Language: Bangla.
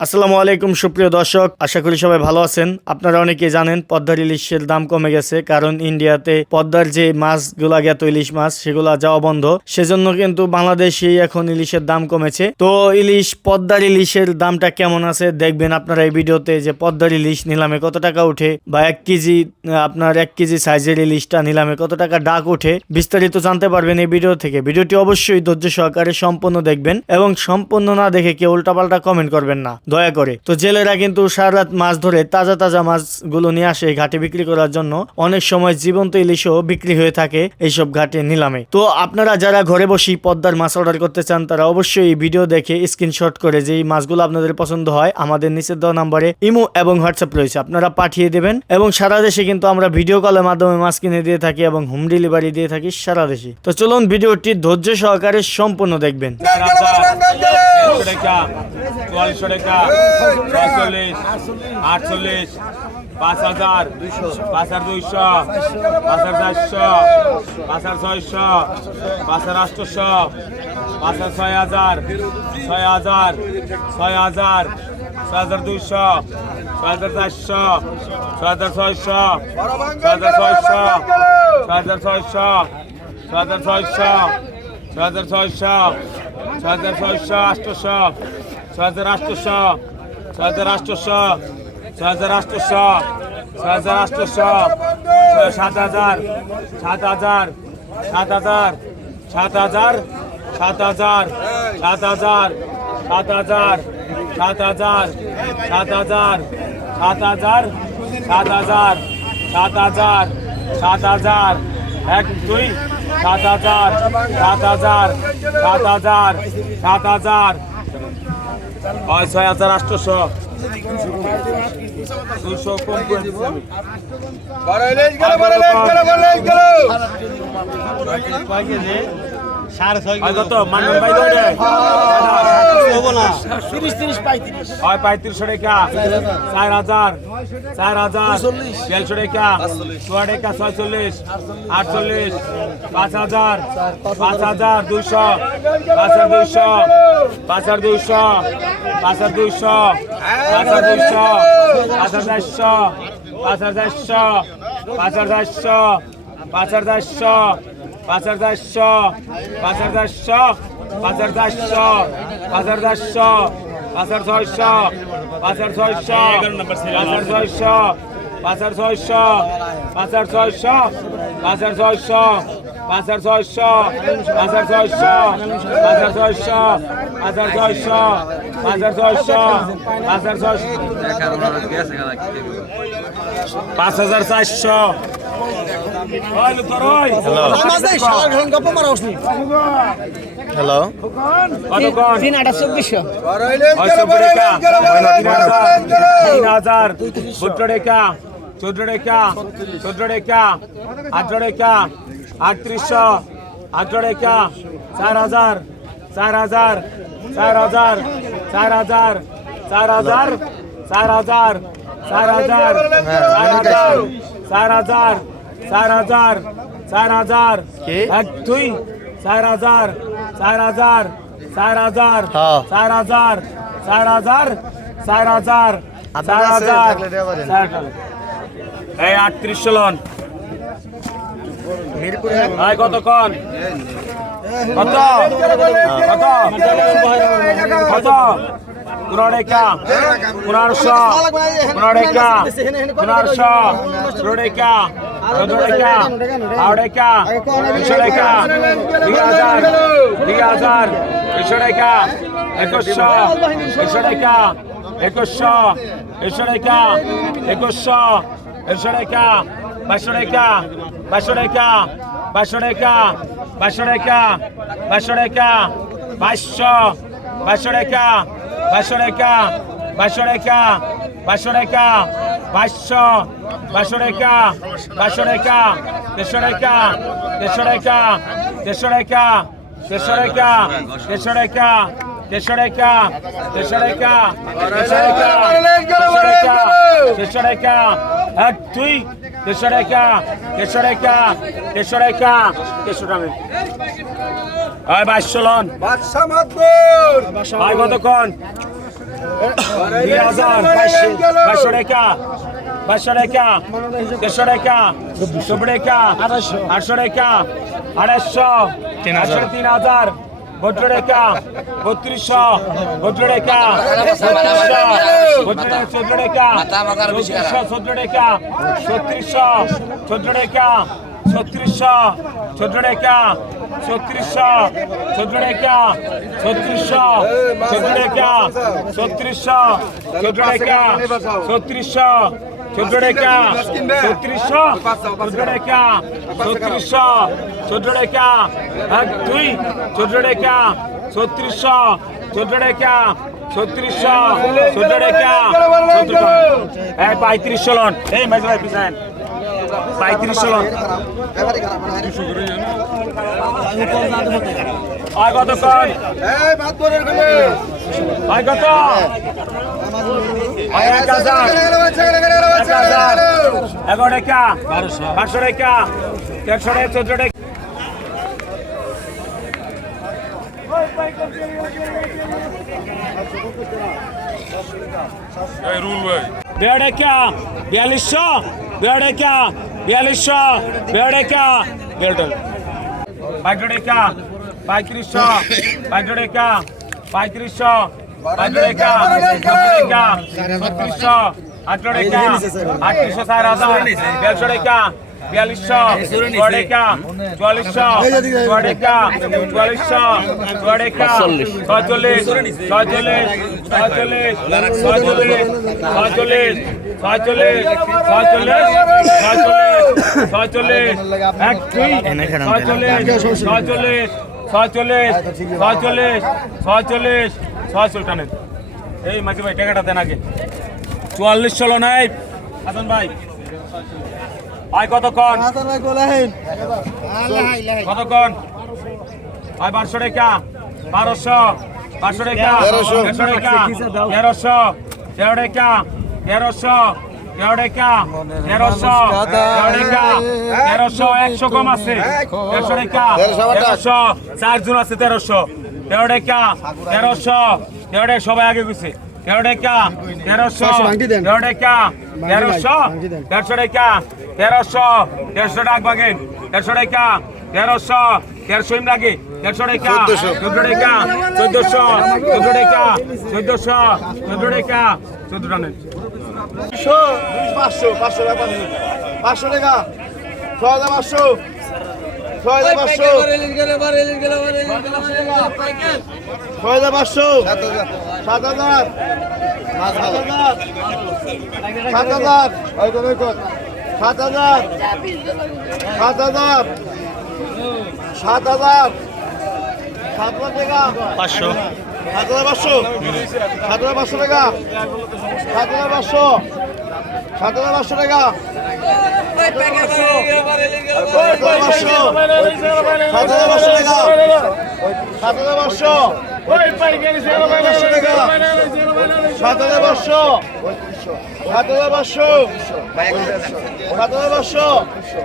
আসসালামু আলাইকুম সুপ্রিয় দর্শক, আশা করি সবাই ভালো আছেন। আপনারা অনেকেই জানেন পদ্মার ইলিশের দাম কমে গেছে, কারণ ইন্ডিয়াতে পদ্মার যে মাছগুলা গেত ইলিশ মাছ সেগুলা যাওয়া বন্ধ, সেজন্য কিন্তু বাংলাদেশে এখন ইলিশের দাম কমেছে। তো পদ্মার ইলিশের দামটা কেমন আছে দেখবেন আপনারা এই ভিডিওতে, যে পদ্মার ইলিশ নিলামে কত টাকা উঠে, বা 1 কেজি সাইজের ইলিশটা নিলামে কত টাকা ডাক উঠে, বিস্তারিত জানতে পারবেন এই ভিডিও থেকে। ভিডিওটি অবশ্যই ধৈর্য সহকারে সম্পূর্ণ দেখবেন এবং সম্পূর্ণ না দেখে কেউ উল্টাপাল্টা কমেন্ট করবেন না দয়া করে। তো জেলেরা কিন্তু সারা রাত মাছ ধরে তাজা তাজা মাছগুলো নিয়ে আসে ঘাটে বিক্রি করার জন্য। অনেক সময় জীবন্ত ইলিশও বিক্রি হয়ে থাকে এইসব ঘাটে নিলামে। তো আপনারা যারা ঘরে বসেই পদ্মার মাছ অর্ডার করতে চান, তারা অবশ্যই এই ভিডিও দেখে স্ক্রিনশট করে যেই মাছগুলো আপনাদের পছন্দ হয় আমাদের নিচে দেওয়া নাম্বারে ইমো এবং হোয়াটসঅ্যাপ রয়েছে, আপনারা পাঠিয়ে দেবেন। এবং সারা দেশে কিন্তু আমরা ভিডিও কলের মাধ্যমে মাছ কিনে দিয়ে থাকি এবং হোম ডেলিভারি দিয়ে থাকি সারা দেশে। তো চলুন ভিডিওটি ধৈর্য সহকারে সম্পূর্ণ দেখবেন। 44 টাকা 46 48 5000 5200 5400 5600 5800 6000 6000 6000 6200 6400 6600 6600 6600 6600 6600 6800 6800 6800 6800 6800 7000 7000 7000 7000 7000 7000 7000 7000 7000 7000 7000 7000 7000 1 2 7000 7000 7000 7000 6800 200 কম করে দিচ্ছি আমি। কত মানবেন ভাই ধরে 35 টাকা 4000 4000 4200 টাকা 46 48 5000 5200 5200 5200 5200 5400 5400 5400 5400 5400 5400 5600 5600 হ্যালো, 3000 14 টাকা 14 টাকা 14 টাকা 18 টাকা 3800 18 টাকা 4000 4000 4000 4000 4000 4000 4000 4000 4000 4000 এক দুই 4000 4000 4000 4000 4000 4000 4000 এই 38 লন ভাই কতক্ষণ কত কত কত 15 টাকা 1500 15 টাকা 1500 15 টাকা 14 টাকা 8 টাকা 20 টাকা 2000 2000 20 টাকা 2100 21 টাকা 2100 21 টাকা 2100 21 টাকা 22 টাকা 22 টাকা 22 টাকা 22 টাকা 22 টাকা 2200 22 টাকা 22 টাকা 22 টাকা 22 টাকা 2200 22 টাকা 22 টাকা 300 টাকা 300 টাকা 300 টাকা 300 টাকা 300 টাকা 300 টাকা 300 টাকা 300 টাকা 1 2 300 টাকা 300 টাকা 300 টাকা 300 টাকা ভাই 22 লন ভাই কতক্ষণ 2000 2200 টাকা 2200 টাকা 300 টাকা 200 টাকা 800 টাকা 850 3000 32 টাকা 3200 32 টাকা 14 টাকা 14 টাকা 14 টাকা 3600 14 টাকা 3600 14 টাকা 3600 14 টাকা 3600 14 টাকা 3600 14 টাকা 3600 14 টাকা 3600 14 টাকা 2 14 টাকা 3600 14 টাকা 3600 14 টাকা 3500 লন এই মাঝে ভাই পিছান 3500 লন আর কত কর আর কত 1000 11 টাকা 1200 টাকা 150 টাকা 14 টাকা বেড়েকা 4200 বেড়েকা 4200 বেড়েকা বেড়ে 22 টাকা 3500 22 টাকা 3500 22 টাকা 3600 18 টাকা 3800 4000 150 টাকা 4200 টাকা 4400 টাকা 4400 টাকা 46 এই মাঝে ভাই টাকাটা দেন আগে 44 ষোলো নাই হাসান ভাই আয় কতক্ষণ কতক্ষণ আয় 1200 টাকা 1200 টাকা 1300 টাকা 1300 টাকা 1300 টাকা 1300 টাকা 100 কম আছে 1300 টাকা 1300 4 জন আছে 1300 টাকা 1300 সবাই আগে গেছে 13 টাকা 1300 টাকা 1300 টাকা 1300 টাকা বাগেন 1300 টাকা 1300 1300 ইম লাগে 1300 টাকা 14 টাকা 1400 টাকা 1400 টাকা 14 টাকা 500 টাকা 6500 6500 7000 500 7500 টাকা 7500 টাকা 7500